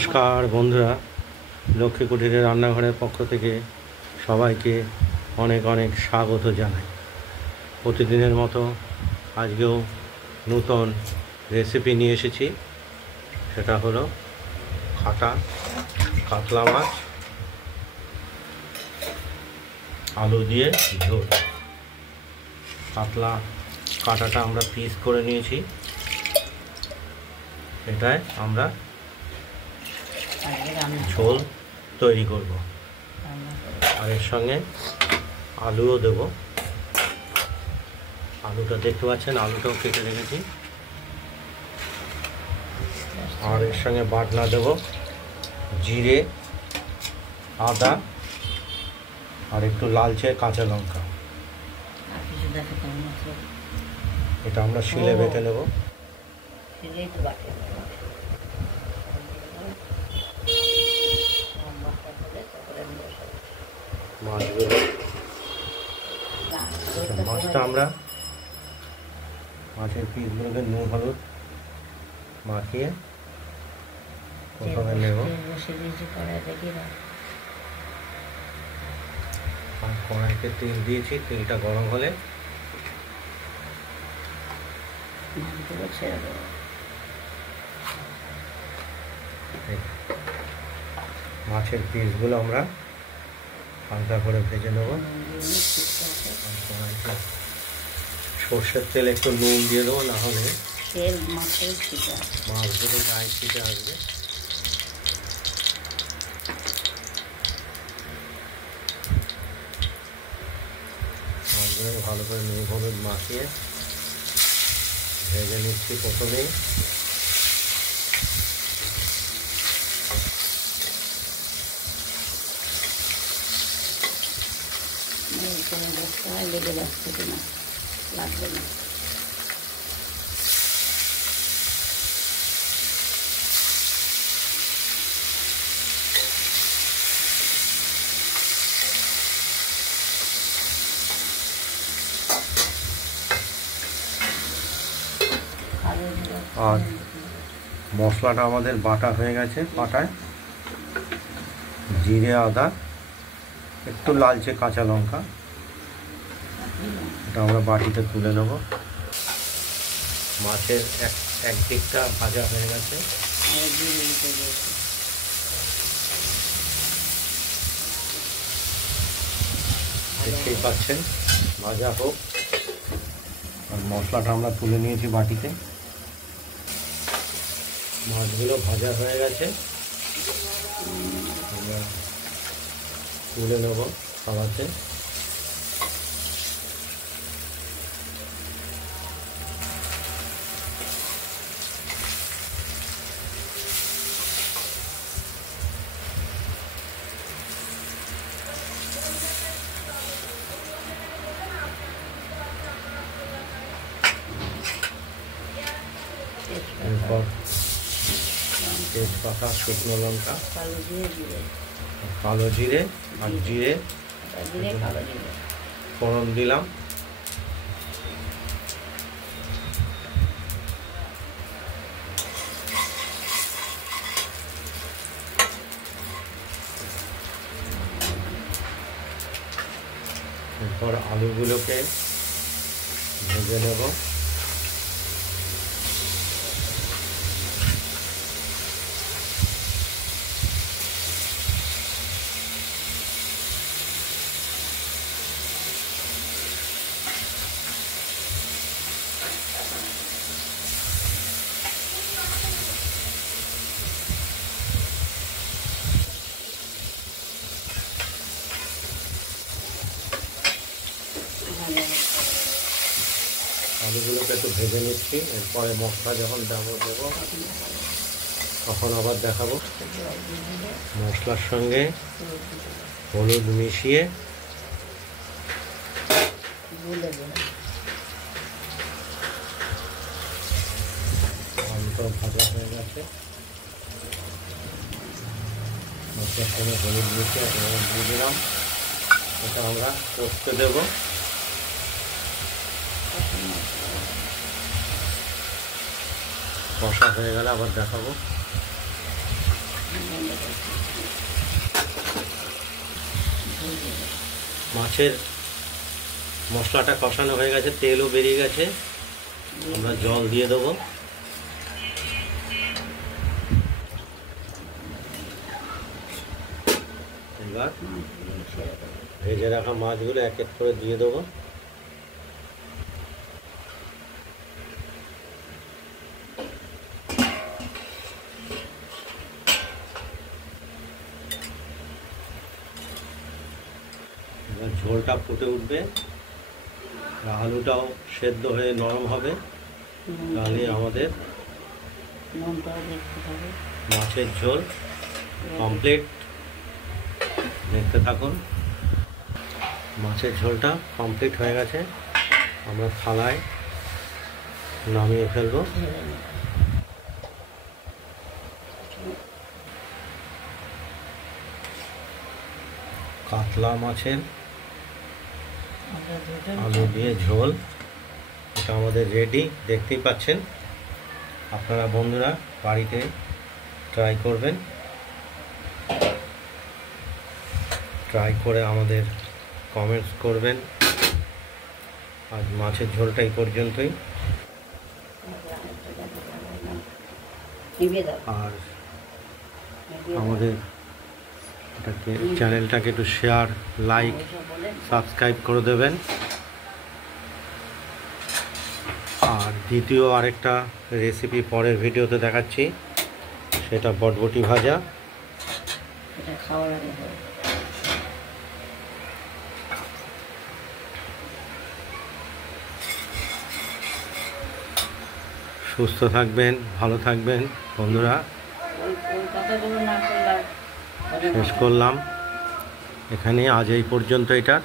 নমস্কার বন্ধুরা, লক্ষ্মী কুটিরের রান্নাঘরের পক্ষ থেকে সবাইকে অনেক অনেক স্বাগত জানাই। প্রতিদিনের মতো আজকেও নতুন রেসিপি নিয়ে এসেছি। সেটা হলো কাতলা মাছ আলু দিয়ে ঝোল। কাতলা কাটাটা আমরা পিস করে নিয়েছি, এটাই আমরা ঝোল তৈরি করব। আর এর সঙ্গে আলুও দেব। আলুটা দেখতে পাচ্ছেন, আলুটাও কেটে রেখেছি। আর এর সঙ্গে বাটনা দেব জিরে, আদা আর একটু লালচে কাঁচা লঙ্কা। এটা আমরা শিলে বেটে নেব। মাছটা আমরা মাছের পিসগুলোকে নুন হলুদ মাখিয়ে প্রথমে নেব। আর কড়াইতে তেল দিয়েছি, তেলটা গরম হলে মাছের পিসগুলো আমরা হালকা করে ভেজে নেব। সর্ষের তেল একটু নুন দিয়ে দেবো, না হলে মাছগুলো গায়ে ছিটে আসবে। মাছগুলোকে ভালো করে নুন হলুদ মাখিয়ে ভেজে নিচ্ছি প্রথমেই। লেগে যাচ্ছে কিনা, লাগবে না। আর মশলাটা আমাদের বাটা হয়ে গেছে। পাটায় জিরে, আদা, একটু লালচে কাঁচা লঙ্কা, এটা আমরা বাটিতে তুলে নেব। মাছের এক দিকটা ভাজা হয়ে গেছে। দেখতেই পাচ্ছেন, ভাজা হোক। আর মশলাটা আমরা তুলে নিয়েছি বাটিতে। মাছগুলো ভাজা হয়ে গেছে, আমরা তুলে নেব থালাতে। এরপর তেজপাতা, শুকনো লঙ্কা, কালো জিরে আর জিরে ফোড়ন দিলাম। এরপর আলুগুলোকে ভেজে নেব। আলুগুলোকে একটু ভেজে নিচ্ছি। এরপরে মশলা যখন দেবো তখন আবার দেখাবো। মশলার সঙ্গে হলুদ মিশিয়ে আলুটা ভাজা হয়ে গেছে। মশলার সঙ্গে হলুদ মিশিয়ে দিয়ে দিলাম। এটা আমরা কষতে দেবো। কষা হয়ে গেলে আবার দেখাবো। মাছের মশলাটা কষানো হয়ে গেছে, তেলও বেরিয়ে গেছে, আমরা জল দিয়ে দেবো। এবার ভেজে রাখা মাছগুলো এক এক করে দিয়ে দেবো। এবার ঝোলটা ফুটে উঠবে, আলুটাও সেদ্ধ হয়ে নরম হবে, তাহলে আমাদের মাছের ঝোল কমপ্লিট। দেখতে থাকুন, মাছের ঝোলটা কমপ্লিট হয়ে গেছে, আমরা থালায় নামিয়ে ফেলবো। কাতলা মাছের আলু দিয়ে ঝোল এটা আমাদের রেডি, দেখতেই পাচ্ছেন। আপনারা বন্ধুরা বাড়িতে ট্রাই করবেন, ট্রাই করে আমাদের কমেন্টস করবেন। আজ মাছের ঝোলটা এই পর্যন্তই। আর আমাদের এটাকে চ্যানেলটাকে একটু শেয়ার, লাইক, সাবস্ক্রাইব করে দেবেন। আর দ্বিতীয় আরেকটা রেসিপি পরের ভিডিওতে দেখাচ্ছি, সেটা বটবটি ভাজা। সুস্থ থাকবেন, ভালো থাকবেন বন্ধুরা। শেষ করলাম এখানে, আজ এই পর্যন্ত। এটা